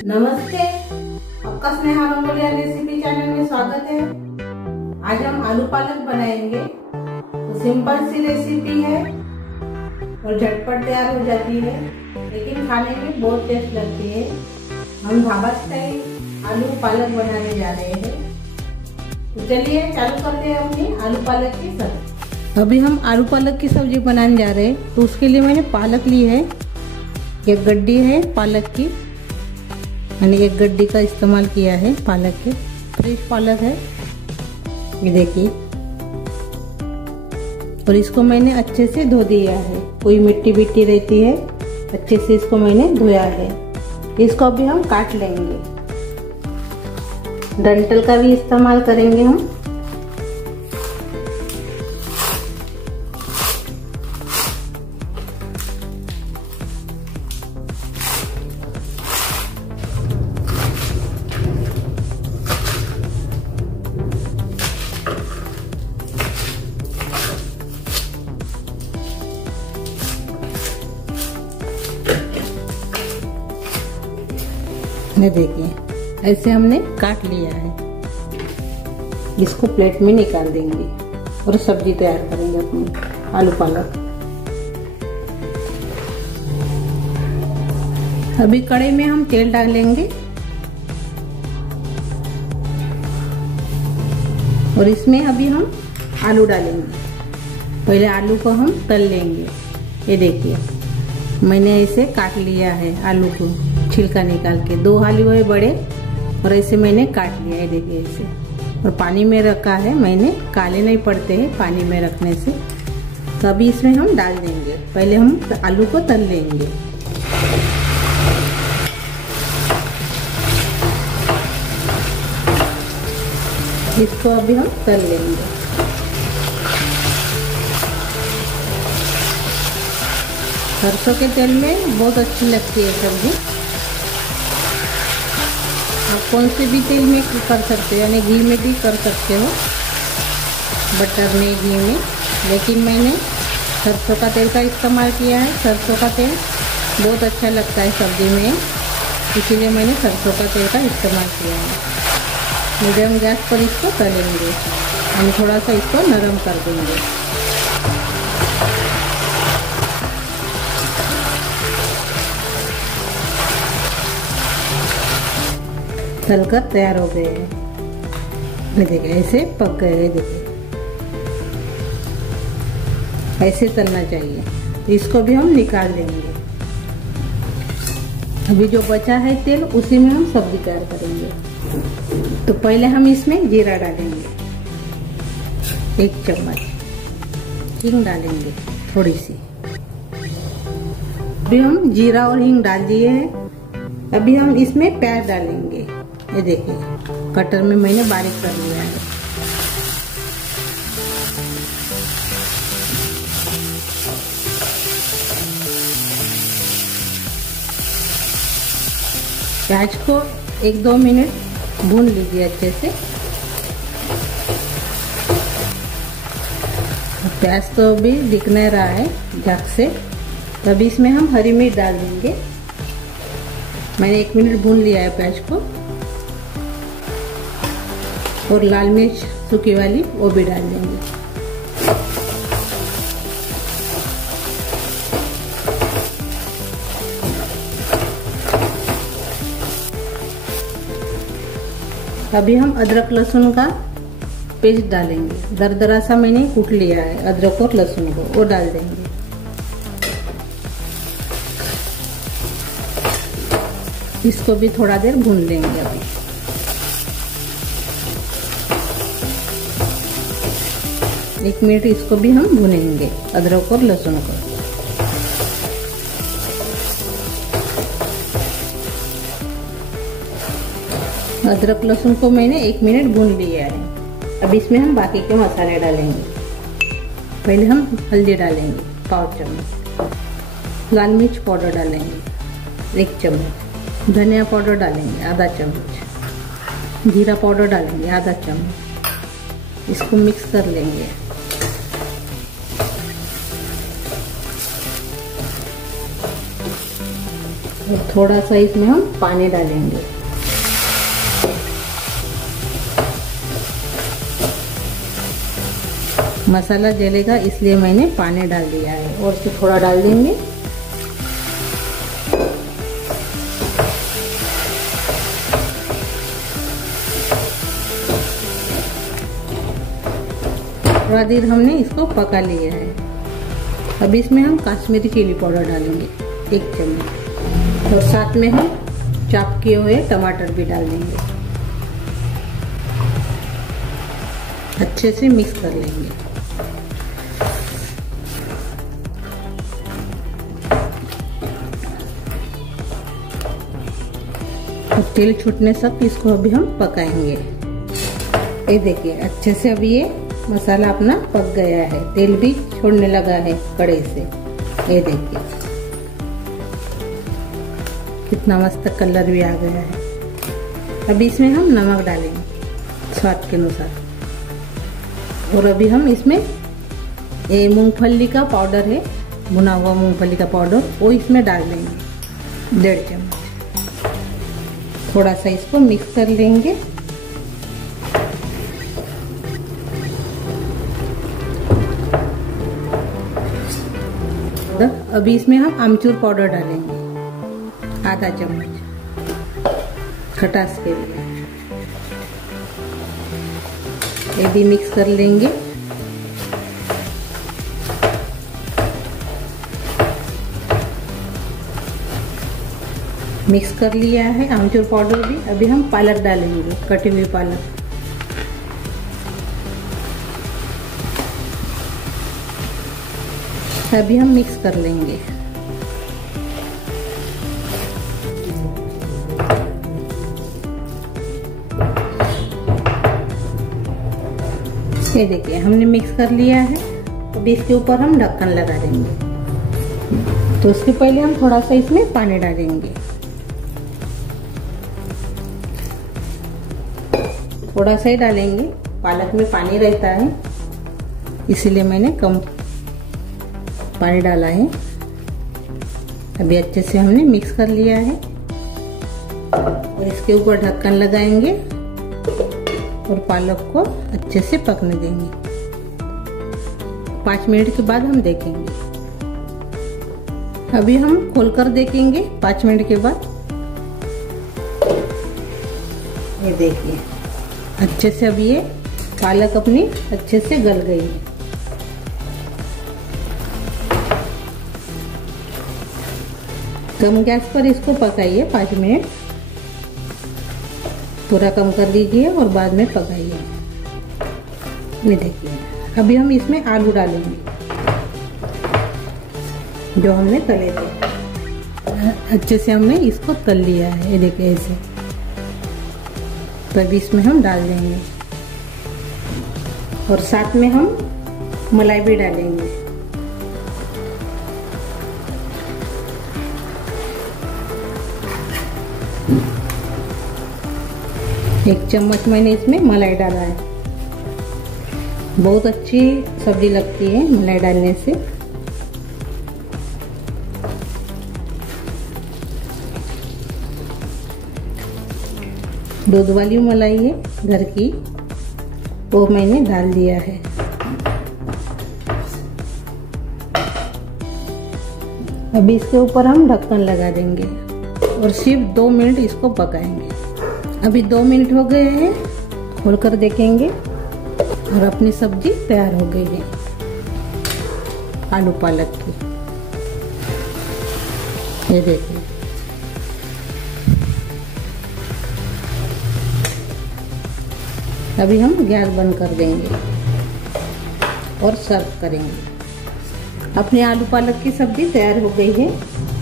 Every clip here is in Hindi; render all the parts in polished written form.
नमस्ते, आपका स्नेहा रंगोलिया रेसिपी चैनल में स्वागत है। आज हम आलू पालक बनाएंगे। तो सिंपल सी रेसिपी है और झटपट तैयार हो जाती है, लेकिन खाने में बहुत टेस्ट लगती है। हम ढाबा स्टाइल आलू पालक बनाने जा रहे हैं। तो चलिए चालू करते हैं अपनी आलू पालक की सब्जी। अभी हम आलू पालक की सब्जी बनाने जा रहे हैं। तो उसके लिए मैंने पालक ली है, एक गड्डी है पालक की, मैंने एक गड्डी का इस्तेमाल किया है। पालक के फ्रेश पालक है, ये देखिए। और इसको मैंने अच्छे से धो दिया है, कोई मिट्टी बिट्टी रहती है, अच्छे से इसको मैंने धोया है। इसको अभी हम काट लेंगे, डंठल का भी इस्तेमाल करेंगे हम। देखिए ऐसे हमने काट लिया है। इसको प्लेट में निकाल देंगे और सब्जी तैयार करेंगे अपनी आलू पालक। अभी कढ़ाई में हम तेल डालेंगे और इसमें अभी हम आलू डालेंगे। पहले आलू को हम तल लेंगे। ये देखिए मैंने ऐसे काट लिया है आलू को, छिलका निकाल के। 2 आलू है बड़े और ऐसे मैंने काट लिया है, देखिए ऐसे। और पानी में रखा है मैंने, काले नहीं पड़ते हैं पानी में रखने से। तो अभी इसमें हम डाल देंगे। पहले हम आलू को तल लेंगे। इसको अभी हम तल लेंगे। सरसों के तेल में बहुत अच्छी लगती है सब्जी। आप कौन से भी तेल में कर सकते हो, यानी घी में भी कर सकते हो, बटर में, घी में। लेकिन मैंने सरसों का तेल का इस्तेमाल किया है। सरसों का तेल बहुत अच्छा लगता है सब्जी में, इसीलिए मैंने सरसों का तेल का इस्तेमाल किया है। मीडियम गैस पर इसको तलेंगे, हम थोड़ा सा इसको नरम कर देंगे। तलकर तैयार हो गए हैं। देखिए ऐसे पक गए हैं, देखिए ऐसे तलना चाहिए। तो इसको भी हम निकाल देंगे। अभी जो बचा है तेल, उसी में हम सब्जी तैयार करेंगे। तो पहले हम इसमें जीरा डालेंगे, 1 चम्मच। हींग डालेंगे थोड़ी सी। अभी हम जीरा और हींग डाल दिए हैं। अभी हम इसमें प्याज डालेंगे। ये देखिए कटर में मैंने बारीक कर लिया है। प्याज को 1-2 मिनट भून लीजिए अच्छे से। प्याज तो अभी दिख नहीं रहा है झट से। तभी इसमें हम हरी मिर्च डाल देंगे। मैंने 1 मिनट भून लिया है प्याज को। और लाल मिर्च सूखी वाली वो भी डाल देंगे। अभी हम अदरक लहसुन का पेस्ट डालेंगे। दरदरा सा मैंने कूट लिया है अदरक और लहसुन को, वो डाल देंगे। इसको भी थोड़ा देर भून लेंगे। अभी 1 मिनट इसको भी हम भूनेंगे, अदरक और लहसुन को। अदरक लहसुन को मैंने 1 मिनट भून लिया है। अब इसमें हम बाकी के मसाले डालेंगे। पहले हम हल्दी डालेंगे 1 चम्मच, लाल मिर्च पाउडर डालेंगे 1 चम्मच, धनिया पाउडर डालेंगे आधा चम्मच, जीरा पाउडर डालेंगे आधा चम्मच। इसको मिक्स कर लेंगे। और थोड़ा सा इसमें हम पानी डालेंगे। मसाला जलेगा इसलिए मैंने पानी डाल दिया है और इसको थोड़ा डाल देंगे। थोड़ा देर हमने इसको पका लिया है। अब इसमें हम कश्मीरी चिली पाउडर डालेंगे 1 चम्मच और साथ में हम चॉप किए हुए टमाटर भी डाल देंगे। अच्छे से मिक्स कर लेंगे। और तेल छूटने तक इसको अभी हम पकाएंगे। ये देखिए अच्छे से अभी ये मसाला अपना पक गया है, तेल भी छोड़ने लगा है कढ़ाई से। ये देखिए कितना मस्त कलर भी आ गया है। अभी इसमें हम नमक डालेंगे स्वाद के अनुसार। और अभी हम इसमें ये मूंगफली का पाउडर है, भुना हुआ मूंगफली का पाउडर, वो इसमें डाल देंगे 1.5 चम्मच। थोड़ा सा इसको मिक्स कर लेंगे। अभी इसमें हम आमचूर पाउडर डालेंगे आधा चम्मच खटास के लिए। ये भी मिक्स कर लेंगे। मिक्स कर लिया है आमचूर पाउडर भी। अभी हम पालक डालेंगे, कटी हुई पालक। अभी हम मिक्स कर लेंगे। ये देखिए हमने मिक्स कर लिया है। अभी इसके ऊपर हम ढक्कन लगा देंगे। तो उसके पहले हम थोड़ा सा इसमें पानी डालेंगे। थोड़ा सा ही डालेंगे, पालक में पानी रहता है इसीलिए मैंने कम पानी डाला है। अभी अच्छे से हमने मिक्स कर लिया है और इसके ऊपर ढक्कन लगाएंगे और पालक को अच्छे से पकने देंगे। 5 मिनट के बाद हम देखेंगे। अभी हम खोलकर देखेंगे 5 मिनट के बाद। ये देखिए अच्छे से अभी ये पालक अपनी अच्छे से गल गई है। कम गैस पर इसको पकाइए 5 मिनट, पूरा कम कर दीजिए और बाद में पकाइए। ये देखिए अभी हम इसमें आलू डालेंगे जो हमने तले थे। अच्छे से हमने इसको तल लिया है। ये देखिए ऐसे। तो अभी इसमें हम डाल देंगे और साथ में हम मलाई भी डालेंगे। एक चम्मच मैंने इसमें मलाई डाला है। बहुत अच्छी सब्जी लगती है मलाई डालने से। दूध वाली मलाई है घर की, वो मैंने डाल दिया है। अभी इसके ऊपर हम ढक्कन लगा देंगे और सिर्फ 2 मिनट इसको पकाएंगे। अभी 2 मिनट हो गए हैं, खोलकर देखेंगे और अपनी सब्जी तैयार हो गई है आलू पालक की। ये देखिए अभी हम गैस बंद कर देंगे और सर्व करेंगे। अपनी आलू पालक की सब्जी तैयार हो गई है।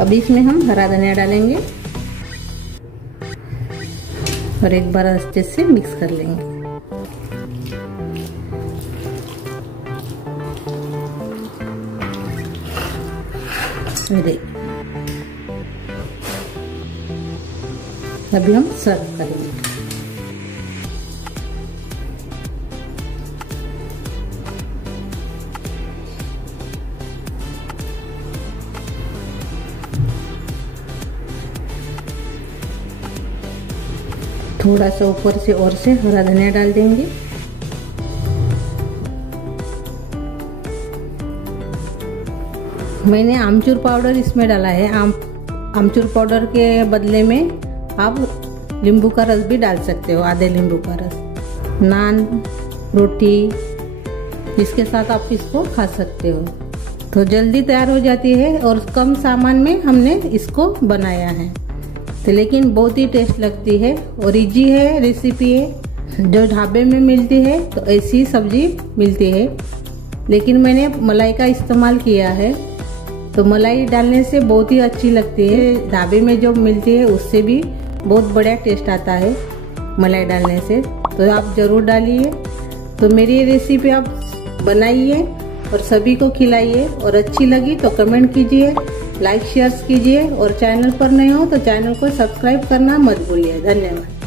अभी इसमें हम हरा धनिया डालेंगे और एक बार अच्छे से मिक्स कर लेंगे। अभी हम सर्व करेंगे। थोड़ा सा ऊपर से और से हरा धनिया डाल देंगे। मैंने आमचूर पाउडर इसमें डाला है। आमचूर पाउडर के बदले में आप नींबू का रस भी डाल सकते हो, आधे नींबू का रस। नान, रोटी, इसके साथ आप इसको खा सकते हो। तो जल्दी तैयार हो जाती है और कम सामान में हमने इसको बनाया है, तो लेकिन बहुत ही टेस्ट लगती है और इजी है रेसिपी है। जो ढाबे में मिलती है तो ऐसी सब्जी मिलती है, लेकिन मैंने मलाई का इस्तेमाल किया है, तो मलाई डालने से बहुत ही अच्छी लगती है। ढाबे में जो मिलती है उससे भी बहुत बढ़िया टेस्ट आता है मलाई डालने से, तो आप ज़रूर डालिए। तो मेरी ये रेसिपी आप बनाइए और सभी को खिलाइए, और अच्छी लगी तो कमेंट कीजिए, लाइक शेयर कीजिए, और चैनल पर नए हो तो चैनल को सब्सक्राइब करना मत भूलिए। धन्यवाद।